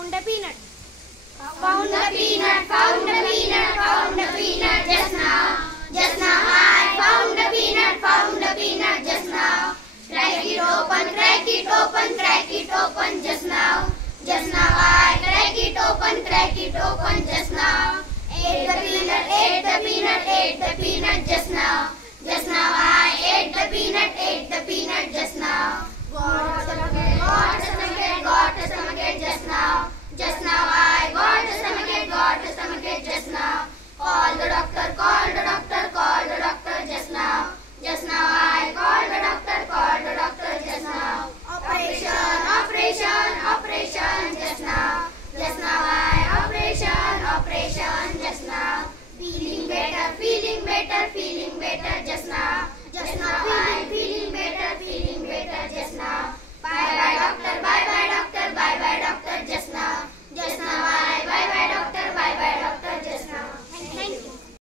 Found a peanut. Found a peanut, found a peanut, found a peanut just now. Just now I found a peanut just now. Crack it open, crack it open, crack it open just now. Just now I crack it open just now. Ate the peanut, ate the peanut, ate the peanut just now. Just now I ate the peanut just now. Got a stomachache, got a stomachache, got a stomachache just now. Just now I got a stomachache just now. Call the doctor, call the doctor, call the doctor just now. Just now I called the doctor just now. Operation, operation, operation just now. Just now I operation just now. Feeling better, feeling better, feeling better just now. Just now I feeling better just now. Bye bye doctor, bye bye doctor, bye bye doctor just now.